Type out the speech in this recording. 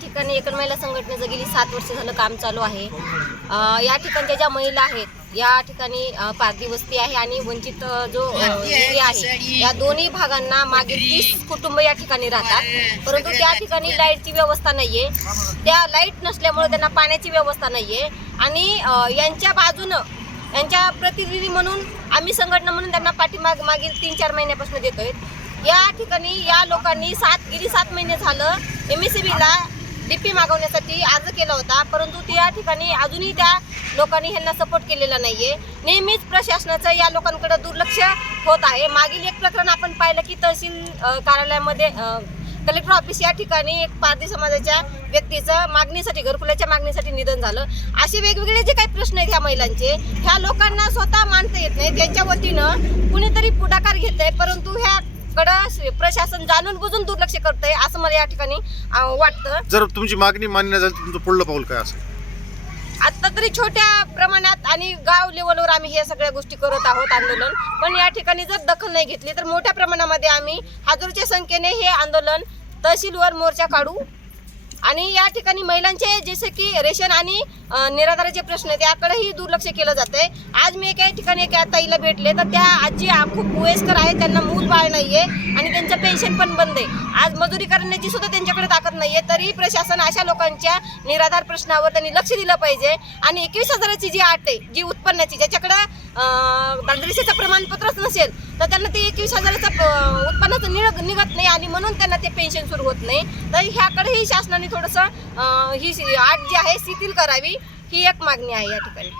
ठिकाणी एकल महिला संघटनेचं गेली 7 वर्ष झालं काम चालू आहे। या ठिकाणच्या ज्या महिला आहेत या ठिकाणी पारधी वस्ती आहे आणि वंचित जो एरिया आहे या दोन्ही भागांना मागील 30 कुटुंब या ठिकाणी राहतात, परंतु त्या ठिकाणी लाईटची व्यवस्था नाहीये। त्या लाईट नसल्यामुळे त्यांना पाण्याची व्यवस्था नाहीये आणि यांच्या बाजूनं यांच्या प्रतिनिधी म्हणून आम्ही संघटना म्हणून त्यांना मागील 3-4 महिन्यापासून देतोय। या ठिकाणी या लोकांनी गेली 7 महिने झालं MSEBला DP मागवण्यासाठी अर्ज केला होता, परंतु त्या ठिकाणी अजूनही त्या लोकांनी ह्यांना सपोर्ट केलेला नाहीये। नेहमीच प्रशासनाचं या लोकांकडे दुर्लक्ष होत आहे। मागील एक प्रकरण आपण पाहिलं की तहसील कार्यालयामध्ये कलेक्टर ऑफिस या ठिकाणी एक पारधी समाजाच्या व्यक्तीचं मागणीसाठी घरकुलाच्या मागणीसाठी निधन झालं। असे वेगवेगळे जे काही प्रश्न आहेत ह्या महिलांचे ह्या लोकांना स्वतः मांडता येत नाही, त्यांच्या वतीनं कुणीतरी पुढाकार घेतंय, परंतु ह्याकडं प्रशासन जाणून बुजून दुर्लक्ष करतंय असं मला या ठिकाणी वाटतं। जर तुमची मागणी मान्य झाली तर तुमचं पुढलं पाऊल काय असेल? आता तरी छोट्या प्रमाणात आणि गाव लेवलवर आम्ही हे सगळ्या गोष्टी करत आहोत आंदोलन, पण या ठिकाणी जर दखल नाही घेतली तर मोठ्या प्रमाणामध्ये आम्ही हजारोच्या संख्येने हे आंदोलन तहसीलवर मोर्चा काढू। आणि या ठिकाणी महिलांचे जसे की रेशन आणि निराधाराचे प्रश्न आहेत याकडेही दुर्लक्ष केलं जातंय। आज मी एका ठिकाणी एका ताईला भेटले तर त्या आजी खूप वयस्कर आहेत, त्यांना मूल बाळ नाहीये आणि त्यांचं पेन्शन पण बंद आहे। आज मजुरी करण्याची सुद्धा त्यांच्याकडे ताकद नाहीये, तरी प्रशासन अशा लोकांच्या निराधार प्रश्नावर त्यांनी लक्ष दिलं पाहिजे। आणि 21,000ची जी अट आहे जी उत्पन्नाची, ज्याच्याकडे दारिद्र्यरेषेचं प्रमाणपत्रच नसेल तर त्यांना ते 21,000चं उत्पन्नाचं निघत नाही आणि म्हणून त्यांना ते पेन्शन सुरू होत नाही। तर ह्याकडेही शासनाने थोडंसं ही अट जी आहे शिथिल करावी, ही एक मागणी आहे या ठिकाणी।